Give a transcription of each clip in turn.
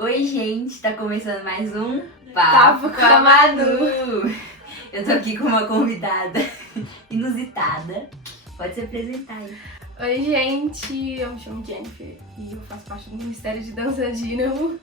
Oi, gente, tá começando mais um Papo com a Manu. Eu tô aqui com uma convidada inusitada. Pode se apresentar aí. Oi, gente, eu me chamo Jennifer e eu faço parte do Ministério de Dança Dínamo.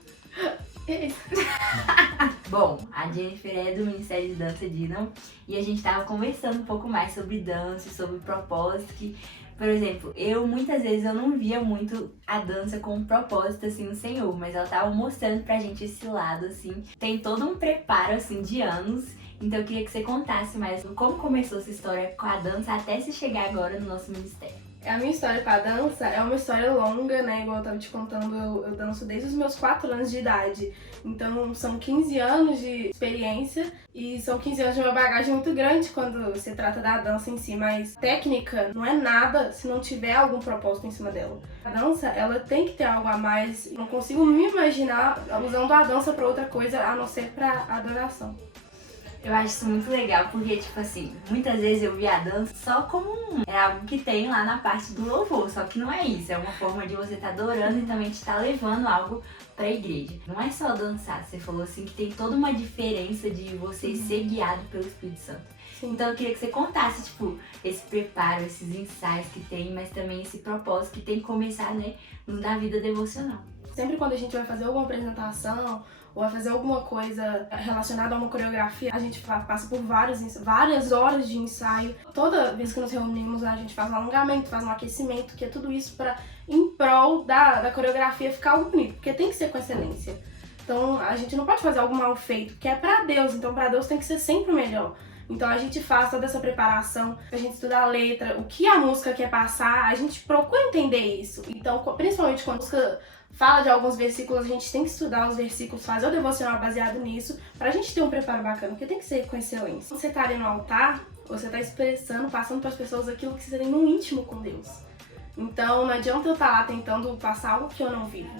Bom, a Jennifer é do Ministério de Dança Dínamo e a gente tava conversando um pouco mais sobre dança, sobre propósito, que, por exemplo, muitas vezes eu não via muito a dança com um propósito assim no Senhor, mas ela tava mostrando pra gente esse lado assim, tem todo um preparo assim de anos. Então eu queria que você contasse mais como começou essa história com a dança até se chegar agora no nosso ministério. A minha história com a dança é uma história longa, né? Igual eu tava te contando, eu danço desde os meus 4 anos de idade. Então são 15 anos de experiência e são 15 anos de uma bagagem muito grande quando se trata da dança em si. Mas técnica não é nada se não tiver algum propósito em cima dela. A dança, ela tem que ter algo a mais. Não consigo me imaginar usando a dança pra outra coisa a não ser pra adoração. Eu acho isso muito legal, porque, tipo assim, muitas vezes eu vi a dança só como algo que tem lá na parte do louvor, só que não é isso, é uma forma de você estar adorando e também de estar levando algo pra igreja. Não é só dançar, você falou assim que tem toda uma diferença de você ser guiado pelo Espírito Santo. Sim. Então eu queria que você contasse, tipo, esse preparo, esses ensaios que tem, mas também esse propósito que tem que começar, né, na vida devocional. Sempre quando a gente vai fazer alguma apresentação ou vai fazer alguma coisa relacionada a uma coreografia, a gente passa por várias horas de ensaio. Toda vez que nos reunimos, a gente faz um alongamento, faz um aquecimento, que é tudo isso em prol da coreografia ficar algo bonito, porque tem que ser com excelência. Então a gente não pode fazer algo mal feito, que é pra Deus, então pra Deus tem que ser sempre o melhor. Então a gente faz toda essa preparação, a gente estuda a letra, o que a música quer passar, a gente procura entender isso. Então, principalmente quando a música fala de alguns versículos, a gente tem que estudar os versículos, fazer o devocional baseado nisso, pra gente ter um preparo bacana, porque tem que ser com excelência. Quando você tá ali no altar, você tá expressando, passando pras pessoas aquilo que você tem no íntimo com Deus. Então não adianta eu estar lá tentando passar algo que eu não vivo.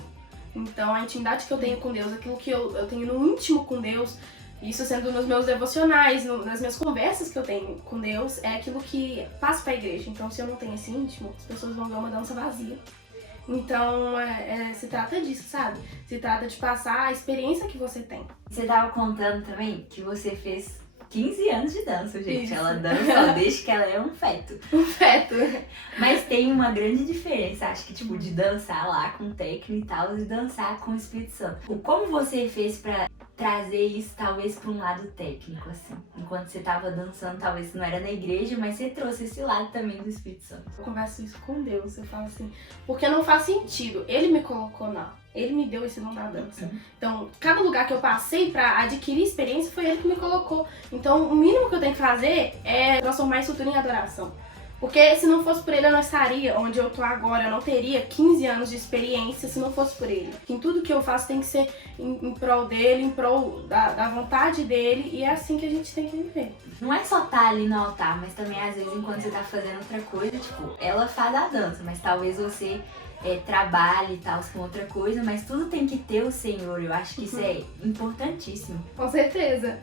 Então a intimidade que eu tenho com Deus, aquilo que eu tenho no íntimo com Deus, isso sendo nos meus devocionais, nas minhas conversas que eu tenho com Deus, é aquilo que passa pra igreja. Então se eu não tenho esse íntimo, as pessoas vão ver uma dança vazia. Então, se trata disso, sabe? Se trata de passar a experiência que você tem. Você tava contando também que você fez 15 anos de dança, gente. Isso. Ela dança desde que ela é um feto. Um feto. Mas tem uma grande diferença, acho que, tipo, de dançar lá com técnica e tal, e dançar com o Espírito Santo. Como você fez pra trazer isso, talvez, pra um lado técnico, assim? Enquanto você tava dançando, talvez não era na igreja, mas você trouxe esse lado também do Espírito Santo. Eu converso isso com Deus, eu falo assim, porque não faz sentido. Ele me colocou lá. Ele me deu esse dom da dança. Então, cada lugar que eu passei pra adquirir experiência foi ele que me colocou. Então, o mínimo que eu tenho que fazer é transformar isso tudo em adoração. Porque se não fosse por ele, eu não estaria onde eu tô agora. Eu não teria 15 anos de experiência se não fosse por ele. Em tudo que eu faço tem que ser em prol dele, em prol da vontade dele. E é assim que a gente tem que viver. Não é só estar ali no altar, mas também, às vezes, enquanto você tá fazendo outra coisa, tipo, ela faz a dança, mas talvez você trabalhe e tal com outra coisa, mas tudo tem que ter o Senhor. Eu acho que isso é importantíssimo. Com certeza.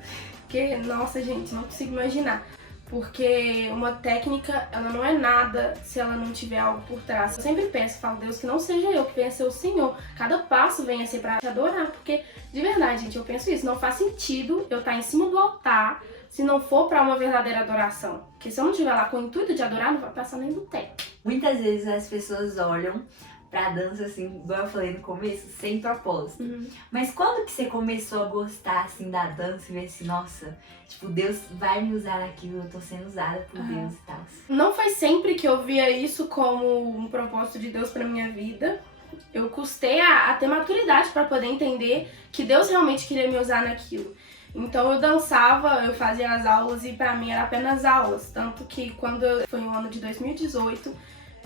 Porque, nossa, gente, não consigo imaginar. Porque uma técnica, ela não é nada se ela não tiver algo por trás. Eu sempre peço, falo, Deus, que não seja eu, que venha ser o Senhor. Cada passo venha ser pra te adorar. Porque, de verdade, gente, eu penso isso. Não faz sentido eu estar em cima do altar se não for pra uma verdadeira adoração. Porque se eu não estiver lá com o intuito de adorar, não vai passar nem do teto. Muitas vezes as pessoas olham pra dança, assim, igual eu falei no começo, sem propósito. Mas quando que você começou a gostar, assim, da dança e ver assim, nossa, tipo, Deus vai me usar naquilo, eu tô sendo usada por Deus e tal? Não foi sempre que eu via isso como um propósito de Deus pra minha vida. Eu custei a ter maturidade pra poder entender que Deus realmente queria me usar naquilo. Então eu dançava, eu fazia as aulas e pra mim era apenas aulas. Tanto que quando foi no ano de 2018,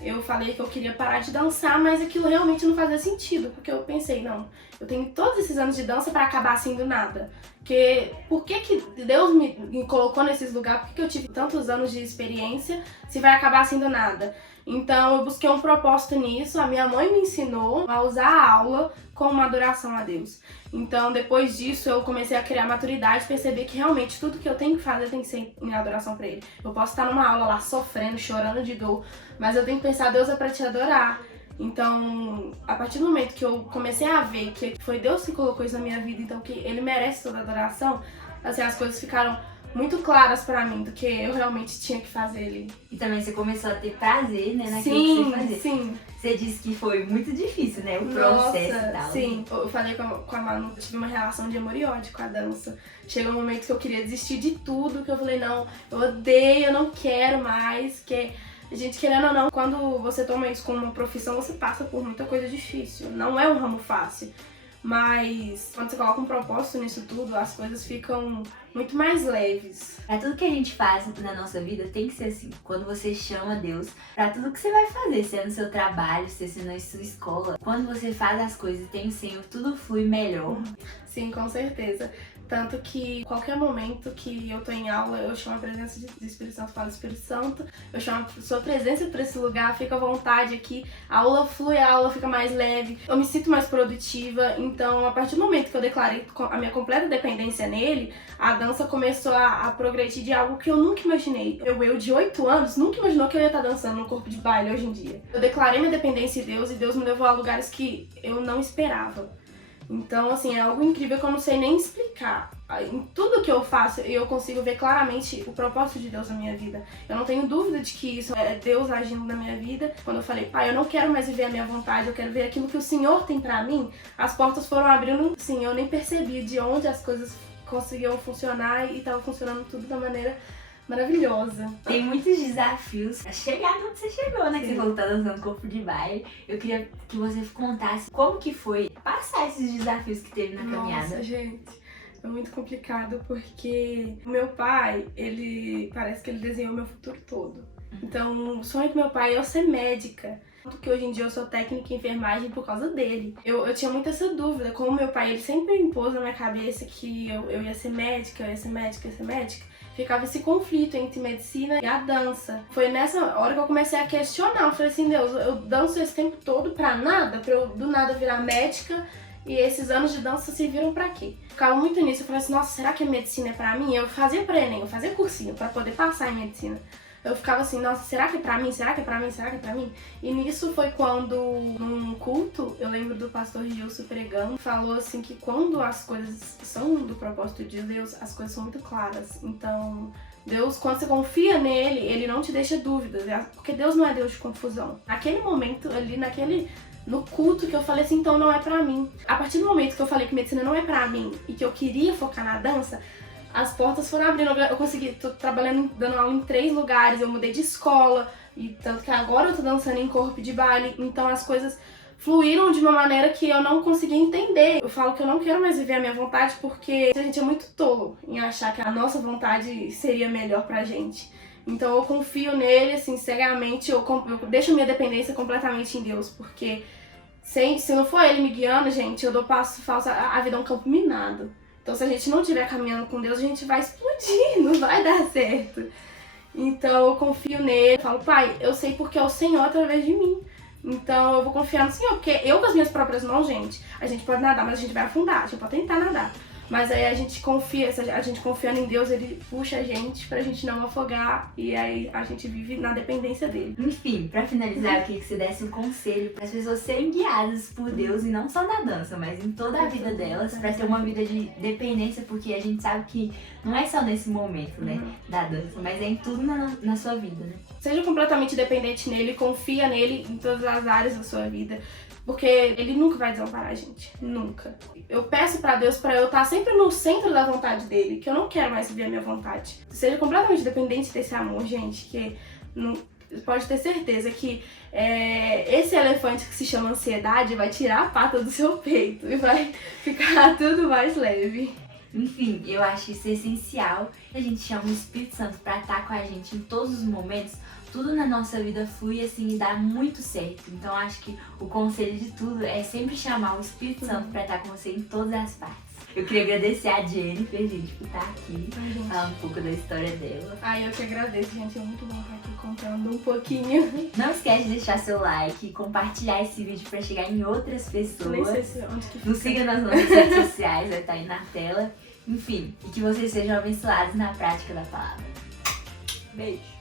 eu falei que eu queria parar de dançar, mas aquilo realmente não fazia sentido. Porque eu pensei, não, eu tenho todos esses anos de dança pra acabar assim do nada. Porque por que Deus me colocou nesses lugares? Por que eu tive tantos anos de experiência se vai acabar assim do nada? Então eu busquei um propósito nisso, a minha mãe me ensinou a usar a aula como uma adoração a Deus. Então depois disso eu comecei a criar maturidade, perceber que realmente tudo que eu tenho que fazer tem que ser em adoração pra Ele. Eu posso estar numa aula lá sofrendo, chorando de dor, mas eu tenho que pensar, Deus é pra te adorar. Então, a partir do momento que eu comecei a ver que foi Deus que colocou isso na minha vida, então que Ele merece toda a adoração, assim, as coisas ficaram muito claras pra mim do que eu realmente tinha que fazer ali. E também você começou a ter prazer, né, naquilo que você fazia. Sim. Você disse que foi muito difícil, né, o processo e tal. Sim. Eu falei com a Manu, eu tive uma relação de amor e ódio com a dança. Chegou um momento que eu queria desistir de tudo, que eu falei, não, eu odeio, eu não quero mais, que... Gente, querendo ou não, quando você toma isso como uma profissão, você passa por muita coisa difícil. Não é um ramo fácil. Mas quando você coloca um propósito nisso tudo, as coisas ficam muito mais leves. Pra tudo que a gente faz na nossa vida tem que ser assim. Quando você chama Deus pra tudo que você vai fazer, seja no seu trabalho, seja na sua escola. Quando você faz as coisas e tem o Senhor, tudo flui melhor. Sim, com certeza. Tanto que qualquer momento que eu tô em aula, eu chamo a presença do Espírito Santo, falo Espírito Santo, eu chamo a sua presença pra esse lugar, fica à vontade aqui, a aula flui, a aula fica mais leve, eu me sinto mais produtiva. Então, a partir do momento que eu declarei a minha completa dependência nele, a dança começou a progredir de algo que eu nunca imaginei. Eu de 8 anos, nunca imaginou que eu ia estar dançando no corpo de baile hoje em dia. Eu declarei minha dependência em Deus e Deus me levou a lugares que eu não esperava. Então, assim, é algo incrível que eu não sei nem explicar. Em tudo que eu faço, eu consigo ver claramente o propósito de Deus na minha vida. Eu não tenho dúvida de que isso é Deus agindo na minha vida. Quando eu falei, pai, eu não quero mais viver a minha vontade, eu quero ver aquilo que o Senhor tem pra mim, as portas foram abrindo, assim, eu nem percebi de onde as coisas conseguiam funcionar e tava funcionando tudo da maneira maravilhosa. Tem muitos desafios a chegar onde você chegou, né? Que você falou que tá dançando corpo de baile. Eu queria que você contasse como que foi passar esses desafios que teve na caminhada. Nossa, gente, é muito complicado porque o meu pai, parece que ele desenhou meu futuro todo. Então, o sonho do meu pai é eu ser médica. Tanto que hoje em dia eu sou técnica em enfermagem por causa dele. Eu tinha muita essa dúvida, como meu pai, ele sempre impôs na minha cabeça que eu ia ser médica, eu ia ser médica, eu ia ser médica. Ficava esse conflito entre medicina e a dança. Foi nessa hora que eu comecei a questionar. Eu falei assim, Deus, eu danço esse tempo todo pra nada? Pra eu do nada virar médica? E esses anos de dança serviram pra quê? Ficava muito nisso. Eu falei assim, nossa, será que a medicina é pra mim? Eu fazia pré-ENEM, eu fazia cursinho pra poder passar em medicina. Eu ficava assim, nossa, será que é pra mim? Será que é pra mim? Será que é pra mim? E nisso foi quando, num culto, eu lembro do pastor Gilson pregando, falou assim que quando as coisas são do propósito de Deus, as coisas são muito claras. Então, Deus, quando você confia nele, ele não te deixa dúvidas, porque Deus não é Deus de confusão. Naquele momento, ali, no culto que eu falei assim, então não é pra mim. A partir do momento que eu falei que medicina não é pra mim e que eu queria focar na dança, as portas foram abrindo, eu consegui, tô trabalhando, dando aula em 3 lugares, eu mudei de escola, e tanto que agora eu tô dançando em corpo de baile, então as coisas fluíram de uma maneira que eu não conseguia entender. Eu falo que eu não quero mais viver a minha vontade porque a gente é muito tolo em achar que a nossa vontade seria melhor pra gente. Então eu confio nele, assim, cegamente, eu deixo minha dependência completamente em Deus, porque se não for ele me guiando, gente, eu dou passo falso, a vida é um campo minado. Então, se a gente não estiver caminhando com Deus, a gente vai explodir, não vai dar certo. Então, eu confio nele, eu falo, pai, eu sei porque é o Senhor através de mim. Então, eu vou confiar no Senhor, porque eu com as minhas próprias mãos, gente, a gente pode nadar, mas a gente vai afundar, a gente pode tentar nadar. Mas aí a gente confia, a gente confiando em Deus, ele puxa a gente pra gente não afogar e aí a gente vive na dependência dele. Enfim, pra finalizar, eu queria que você desse um conselho para as pessoas serem guiadas por Deus e não só na dança, mas em toda a vida delas, pra ter uma vida de dependência, porque a gente sabe que não é só nesse momento, né, da dança, mas é em tudo na sua vida, né? Seja completamente dependente nele, confia nele em todas as áreas da sua vida. Porque ele nunca vai desamparar a gente, nunca. Eu peço pra Deus pra eu estar sempre no centro da vontade dele, que eu não quero mais viver a minha vontade. Seja completamente dependente desse amor, gente, que não, pode ter certeza que esse elefante que se chama ansiedade vai tirar a pata do seu peito e vai ficar tudo mais leve. Enfim, eu acho isso essencial. A gente chama o Espírito Santo pra estar com a gente em todos os momentos. Tudo na nossa vida flui assim e dá muito certo. Então acho que o conselho de tudo é sempre chamar o Espírito Santo pra estar com você em todas as partes. Eu queria agradecer a Jennifer, gente, por estar aqui, falar um pouco da história dela. Ai, eu que agradeço, gente. É muito bom estar aqui contando um pouquinho. Não esquece de deixar seu like, compartilhar esse vídeo pra chegar em outras pessoas. Nem sei se onde que fica. Nos siga nas nossas redes sociais, vai estar aí na tela. Enfim, e que vocês sejam abençoados na prática da palavra. Beijo!